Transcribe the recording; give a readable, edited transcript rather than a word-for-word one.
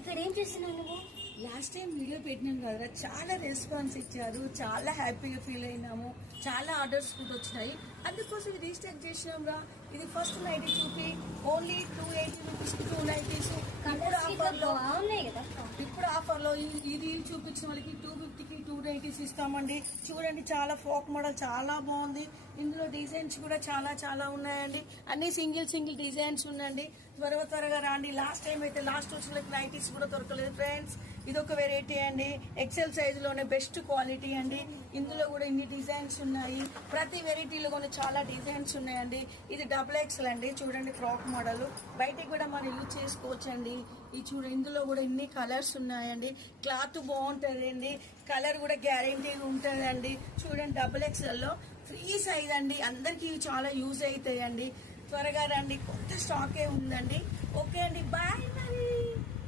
ఇక్కడ ఏం చేస్తున్నావు నువ్వు? లాస్ట్ టైం వీడియో పెట్టినాను కదరా, చాలా రెస్పాన్స్ ఇచ్చారు, చాలా హ్యాపీగా ఫీల్ అయినాము, చాలా ఆర్డర్స్ కూడా వచ్చినాయి. అందుకోసం రీస్టాక్ చేసినాం రా. ఇది ఫస్ట్ నైటీ చూపి ఓన్లీ 280 రూపీస్ 2 నైటీస్. ఇప్పుడు ఆఫర్ లో ఇది చూపించిన వాళ్ళకి 250కి 2 నైటీస్ ఇస్తామండి. చూడండి, చాలా ఫోక్ మోడల్, చాలా బాగుంది. ఇందులో డిజైన్స్ కూడా చాలా చాలా ఉన్నాయండి. అన్ని సింగిల్ డిజైన్స్ ఉన్నాయండి. త్వరగా రాండి. లాస్ట్ టైం అయితే లాస్ట్ వచ్చిన నైటీస్ కూడా దొరకలేదు ఫ్రెండ్స్. ఇది ఒక వెరైటీ అండి, ఎక్సెల్ సైజ్ లోనే బెస్ట్ క్వాలిటీ అండి. ఇందులో కూడా ఇన్ని డిజైన్స్ ఉన్నాయి. ప్రతి వెరైటీలో కూడా చాలా డిజైన్స్ ఉన్నాయండి. ఇది XXL అండి. చూడండి, ఫ్రాక్ మోడల్, బయటికి కూడా మనం యూజ్ చేసుకోవచ్చండి. ఇది చూడండి, ఇందులో కూడా ఇన్ని కలర్స్ ఉన్నాయండి. క్లాత్ బాగుంటుంది అండి, కలర్ కూడా గ్యారంటీ ఉంటుందండి. చూడండి, XXL లో ఫ్రీ సైజ్ అండి. అందరికి చాలా యూజ్ అవుతాయండి. త్వరగా రండి, కొత్త స్టాకే ఉందండి. ఓకే అండి.